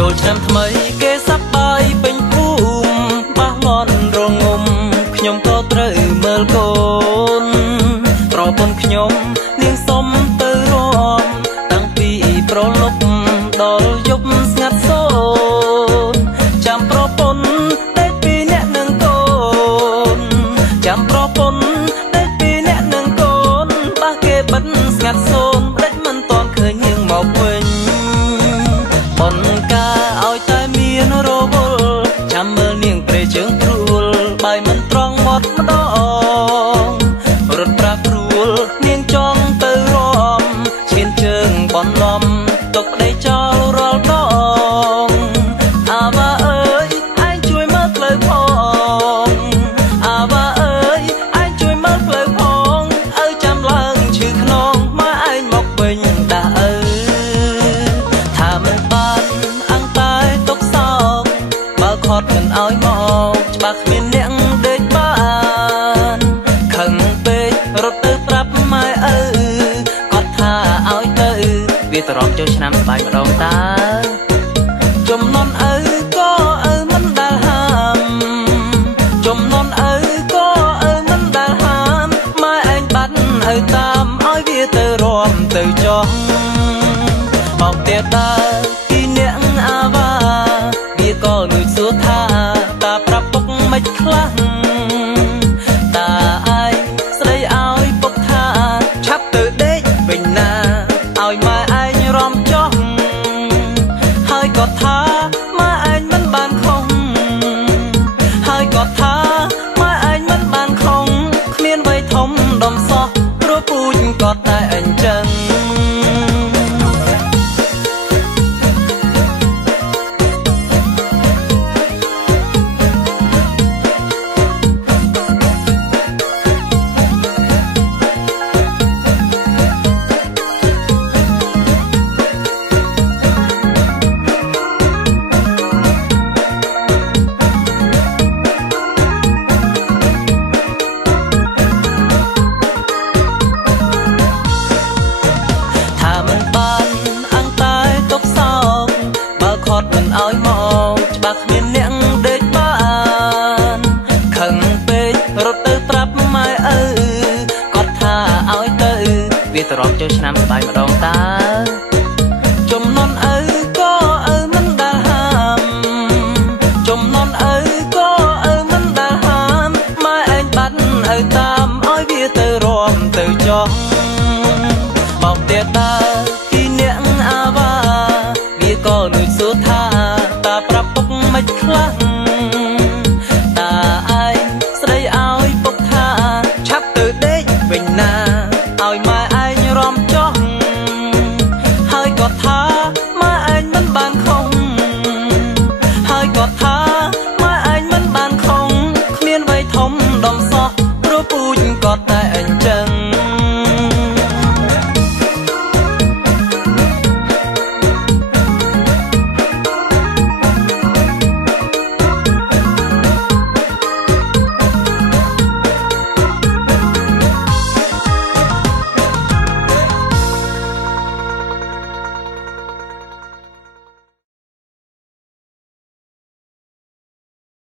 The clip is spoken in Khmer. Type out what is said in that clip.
ចូលឆ្នាំថ្មីគេសប្បាយពេញភូមិបះលន់រងំខ្ញុំក៏ត្រូវមើលកូនប្រពន្ធខ្ញុំនាងសុំទៅរួមតាំងពីប្រលប់ដល់យប់ស្ងាត់សូនចាំប្រពន្ធតែពីរអ្នកនឹងកូនចាំប្រពន្ធតែពីរអ្នកនឹងកូនបះគេបិទស្ងាត់សូនម្ដេចមិនតាន់ឃើញនាងមកវិញប៉ុនកាឲ្យតែមានរវល់ចាំមើលនាងព្រៃជើងព្រួលបាយមិនត្រង់មាត់ម្ដងរត់ប្រាព្រួលនាងចង់ទៅរំឈានជើងបនលំទុកប្តីចោលរាល់ដងអាវ៉ាអើយឯងជួយមើលផ្លូវផងអាវ៉ាអើយឯងជួយមើលផ្លូវផងឪចាំឡើងឈឺខ្នងមកឯងមកវិញដាស់ឪថាមិនបានអង្តែទុកសោកបើខត់មិនឲ្យមកច្បាស់គ្មានអ្នកដេកបានខឹងពេករត់ទៅប្រាប់ម៉ែឪគាត់ថាឲ្យទៅវាត្រង់ចូលឆ្នាំស្បាយម្ដងតើចំណន់ឪក៏ឪមិនដែលហាមចំណន់ឪក៏ឪមិនដែលហាមម៉ែឯងបាត់ឪតាមឲ្យវាទៅរំទៅចោះមកទៀតដើរពីអ្នកអាវ៉ាវាក៏លួចសួរថាតាប្រាប់ពុកមិនខ្លះតាឯងស្ដីឲ្យពុកថាឆាប់ទៅដេកវិញណាឲ្យម៉ែឯងរំចោះហើយក៏ថាម៉ែឯងមិនបានខុសហើយក៏ថាម៉ែឯងមិនបានខុសគ្មានអ្វីធំដុំសោះព្រោះពូជក៏តែអញ្ចឹងមិនឲ្យមកច្បាស់គ្មានអ្នកដេកបានខឹងពេករត់ទៅប្រាប់ម៉ែឪគាត់ថាឲ្យទៅវាត្រង់ចូលឆ្នាំស្បាយម្ដងតើ